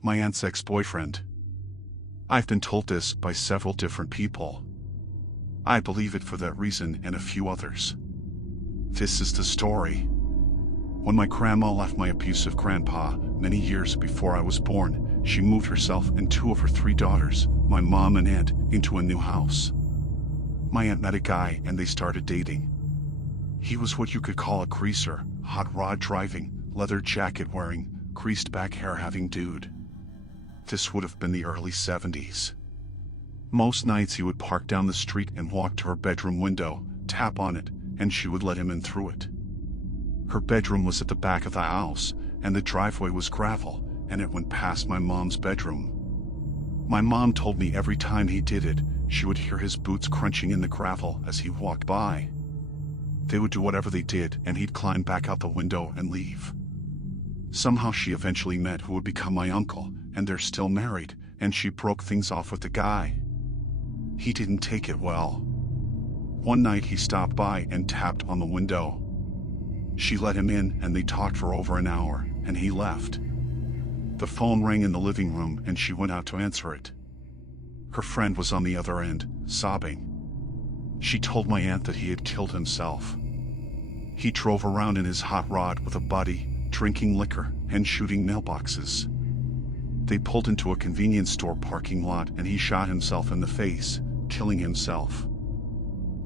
My aunt's ex-boyfriend. I've been told this by several different people. I believe it for that reason and a few others. This is the story. When my grandma left my abusive grandpa many years before I was born, she moved herself and two of her three daughters, my mom and aunt, into a new house. My aunt met a guy and they started dating. He was what you could call a greaser, hot rod driving, leather jacket wearing, creased back hair having dude. This would have been the early 70s. Most nights he would park down the street and walk to her bedroom window, tap on it, and she would let him in through it. Her bedroom was at the back of the house, and the driveway was gravel, and it went past my mom's bedroom. My mom told me every time he did it, she would hear his boots crunching in the gravel as he walked by. They would do whatever they did, and he'd climb back out the window and leave. Somehow she eventually met who would become my uncle, and they're still married, and she broke things off with the guy. He didn't take it well. One night he stopped by and tapped on the window. She let him in and they talked for over an hour, and he left. The phone rang in the living room and she went out to answer it. Her friend was on the other end, sobbing. She told my aunt that he had killed himself. He drove around in his hot rod with a buddy, drinking liquor and shooting mailboxes. They pulled into a convenience store parking lot and he shot himself in the face, killing himself.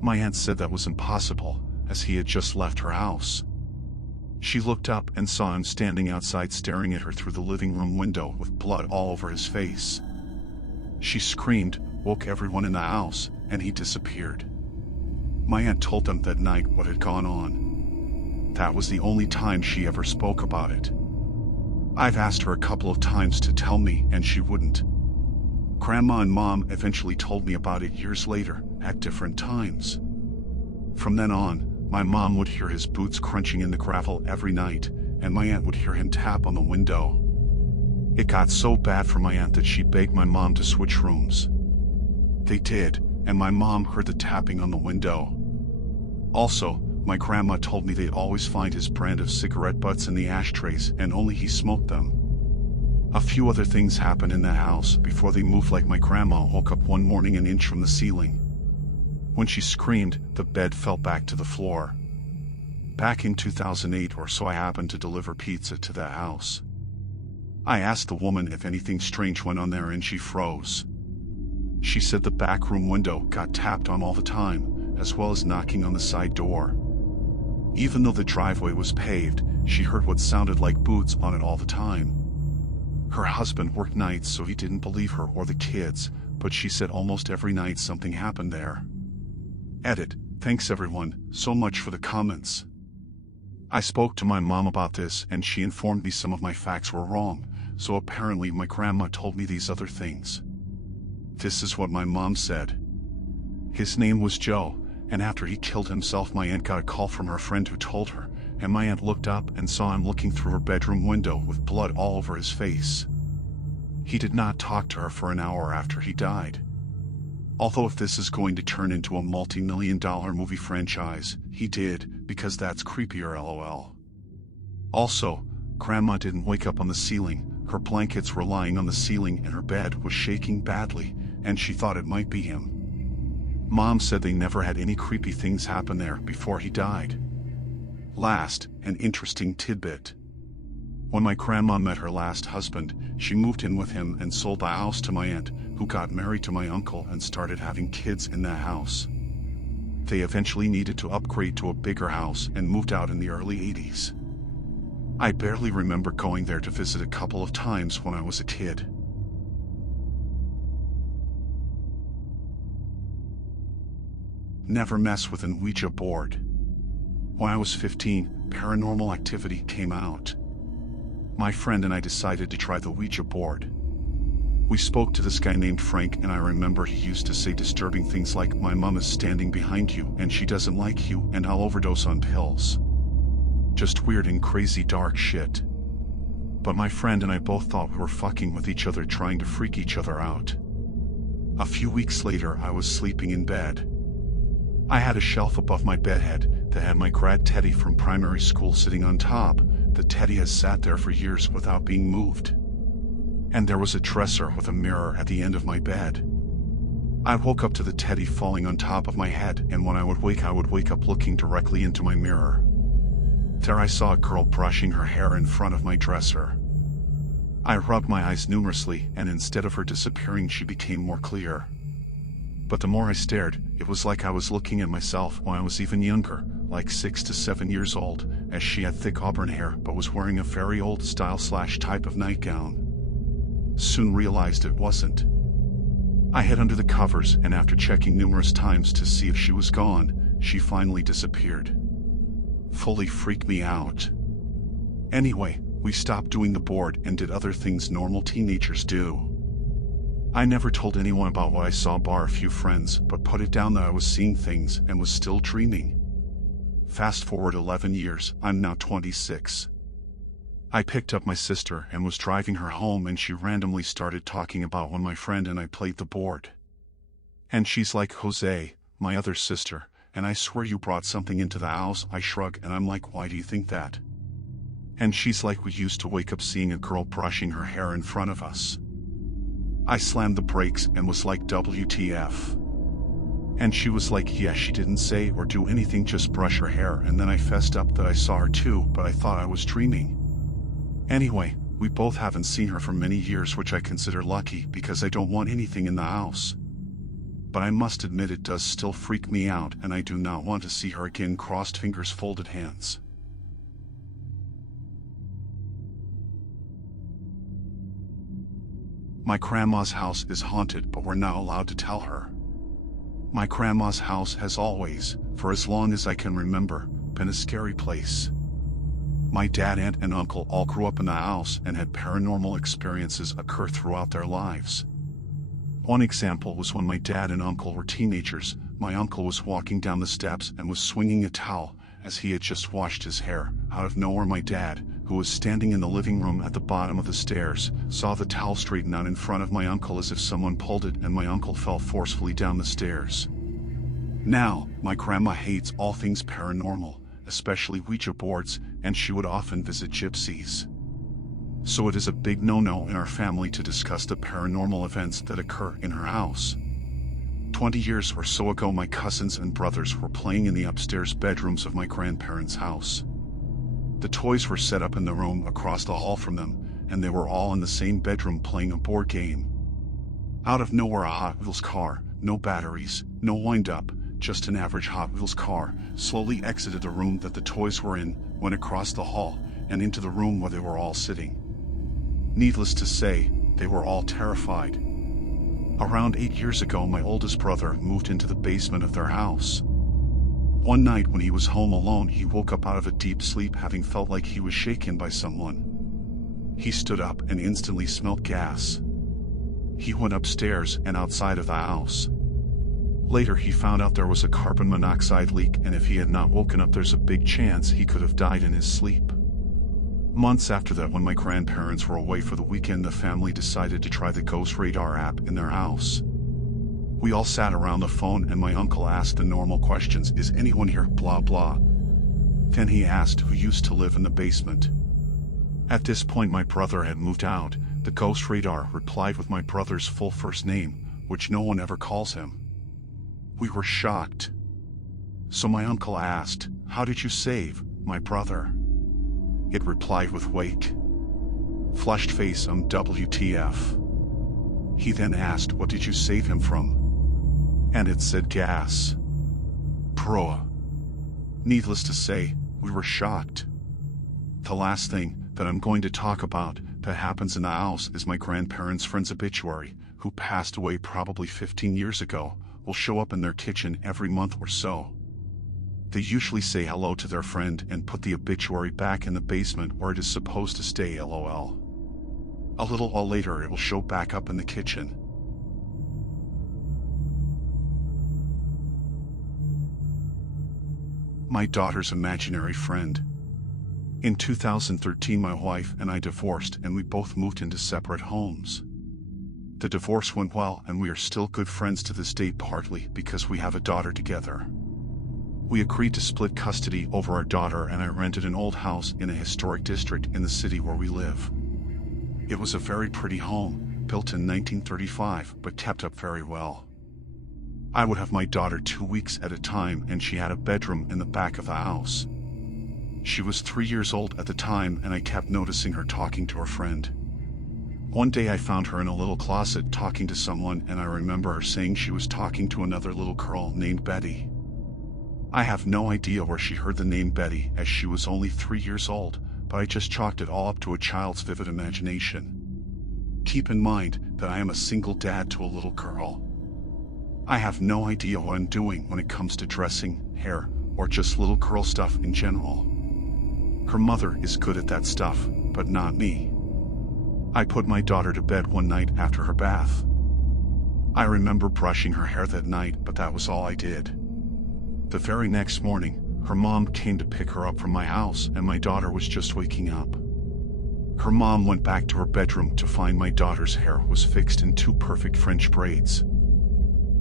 My aunt said that was impossible, as he had just left her house. She looked up and saw him standing outside staring at her through the living room window with blood all over his face. She screamed, woke everyone in the house, and he disappeared. My aunt told them that night what had gone on. That was the only time she ever spoke about it. I've asked her a couple of times to tell me, and she wouldn't. Grandma and Mom eventually told me about it years later, at different times. From then on, my mom would hear his boots crunching in the gravel every night, and my aunt would hear him tap on the window. It got so bad for my aunt that she begged my mom to switch rooms. They did, and my mom heard the tapping on the window. Also, my grandma told me they'd always find his brand of cigarette butts in the ashtrays and only he smoked them. A few other things happened in the house before they moved, like my grandma woke up one morning an inch from the ceiling. When she screamed, the bed fell back to the floor. Back in 2008 or so I happened to deliver pizza to the house. I asked the woman if anything strange went on there and she froze. She said the back room window got tapped on all the time, as well as knocking on the side door. Even though the driveway was paved, she heard what sounded like boots on it all the time. Her husband worked nights, so he didn't believe her or the kids, but she said almost every night something happened there. Edit. Thanks everyone so much for the comments. I spoke to my mom about this and she informed me some of my facts were wrong, so apparently my grandma told me these other things. This is what my mom said. His name was Joe, and after he killed himself my aunt got a call from her friend who told her, and my aunt looked up and saw him looking through her bedroom window with blood all over his face. He did not talk to her for an hour after he died. Although if this is going to turn into a multi-million-dollar movie franchise, he did, because that's creepier lol. Also, Grandma didn't wake up on the ceiling, her blankets were lying on the ceiling and her bed was shaking badly, and she thought it might be him. Mom said they never had any creepy things happen there before he died. Last, an interesting tidbit. When my grandma met her last husband, she moved in with him and sold the house to my aunt, who got married to my uncle and started having kids in that house. They eventually needed to upgrade to a bigger house and moved out in the early 80s. I barely remember going there to visit a couple of times when I was a kid. Never mess with an Ouija board. When I was 15, Paranormal Activity came out. My friend and I decided to try the Ouija board. We spoke to this guy named Frank, and I remember he used to say disturbing things like, "My mom is standing behind you and she doesn't like you and I'll overdose on pills." Just weird and crazy dark shit. But my friend and I both thought we were fucking with each other, trying to freak each other out. A few weeks later I was sleeping in bed. I had a shelf above my bedhead that had my grad teddy from primary school sitting on top. The teddy has sat there for years without being moved. And there was a dresser with a mirror at the end of my bed. I woke up to the teddy falling on top of my head, and when I would wake up looking directly into my mirror. There I saw a girl brushing her hair in front of my dresser. I rubbed my eyes numerously, and instead of her disappearing, she became more clear. But the more I stared, it was like I was looking at myself when I was even younger, like 6 to 7 years old, as she had thick auburn hair but was wearing a very old style / type of nightgown. Soon realized it wasn't. I hid under the covers, and after checking numerous times to see if she was gone, she finally disappeared. Fully freaked me out. Anyway, we stopped doing the board and did other things normal teenagers do. I never told anyone about what I saw bar a few friends, but put it down that I was seeing things and was still dreaming. Fast forward 11 years, I'm now 26. I picked up my sister and was driving her home, and she randomly started talking about when my friend and I played the board. And she's like, "Jose, my other sister, and I swear you brought something into the house." I shrug and I'm like, "Why do you think that?" And she's like, "We used to wake up seeing a girl brushing her hair in front of us." I slammed the brakes and was like, "WTF?" And she was like, "Yeah, she didn't say or do anything, just brush her hair." And then I fessed up that I saw her too, but I thought I was dreaming. Anyway, we both haven't seen her for many years, which I consider lucky because I don't want anything in the house. But I must admit it does still freak me out, and I do not want to see her again. Crossed fingers, folded hands. My grandma's house is haunted, but we're not allowed to tell her. My grandma's house has always, for as long as I can remember, been a scary place. My dad, aunt, and uncle all grew up in the house and had paranormal experiences occur throughout their lives. One example was when my dad and uncle were teenagers. My uncle was walking down the steps and was swinging a towel as he had just washed his hair. Out of nowhere, my dad, who was standing in the living room at the bottom of the stairs, saw the towel straighten out in front of my uncle as if someone pulled it, and my uncle fell forcefully down the stairs. Now, my grandma hates all things paranormal, especially Ouija boards, and she would often visit gypsies. So it is a big no-no in our family to discuss the paranormal events that occur in her house. 20 years or so ago, my cousins and brothers were playing in the upstairs bedrooms of my grandparents' house. The toys were set up in the room across the hall from them, and they were all in the same bedroom playing a board game. Out of nowhere, a Hot Wheels car, no batteries, no wind-up, just an average Hot Wheels car, slowly exited the room that the toys were in, went across the hall, and into the room where they were all sitting. Needless to say, they were all terrified. Around 8 years ago, my oldest brother moved into the basement of their house. One night when he was home alone, he woke up out of a deep sleep, having felt like he was shaken by someone. He stood up and instantly smelled gas. He went upstairs and outside of the house. Later, he found out there was a carbon monoxide leak, and if he had not woken up, there's a big chance he could have died in his sleep. Months after that, when my grandparents were away for the weekend, the family decided to try the Ghost Radar app in their house. We all sat around the phone, and my uncle asked the normal questions: "Is anyone here? Blah blah." Then he asked who used to live in the basement. At this point, my brother had moved out. The Ghost Radar replied with my brother's full first name, which no one ever calls him. We were shocked. So my uncle asked, "How did you save my brother?" It replied with "Wake." Flushed face, WTF. He then asked, "What did you save him from?" And it said gas. Proa. Needless to say, we were shocked. The last thing that I'm going to talk about that happens in the house is my grandparents' friend's obituary, who passed away probably 15 years ago, will show up in their kitchen every month or so. They usually say hello to their friend and put the obituary back in the basement where it is supposed to stay, LOL. A little while later, it will show back up in the kitchen. My daughter's imaginary friend. In 2013, my wife and I divorced, and we both moved into separate homes. The divorce went well, and we are still good friends to this day, partly because we have a daughter together. We agreed to split custody over our daughter, and I rented an old house in a historic district in the city where we live. It was a very pretty home, built in 1935, but kept up very well. I would have my daughter 2 weeks at a time, and she had a bedroom in the back of the house. She was 3 years old at the time, and I kept noticing her talking to her friend. One day I found her in a little closet talking to someone, and I remember her saying she was talking to another little girl named Betty. I have no idea where she heard the name Betty, as she was only 3 years old, but I just chalked it all up to a child's vivid imagination. Keep in mind that I am a single dad to a little girl. I have no idea what I'm doing when it comes to dressing, hair, or just little girl stuff in general. Her mother is good at that stuff, but not me. I put my daughter to bed one night after her bath. I remember brushing her hair that night, but that was all I did. The very next morning, her mom came to pick her up from my house, and my daughter was just waking up. Her mom went back to her bedroom to find my daughter's hair was fixed in 2 perfect French braids.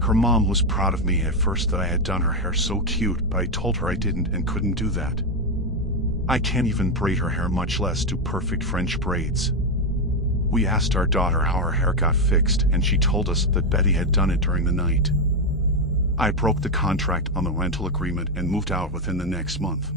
Her mom was proud of me at first that I had done her hair so cute, but I told her I didn't and couldn't do that. I can't even braid her hair, much less do perfect French braids. We asked our daughter how her hair got fixed, and she told us that Betty had done it during the night. I broke the contract on the rental agreement and moved out within the next month.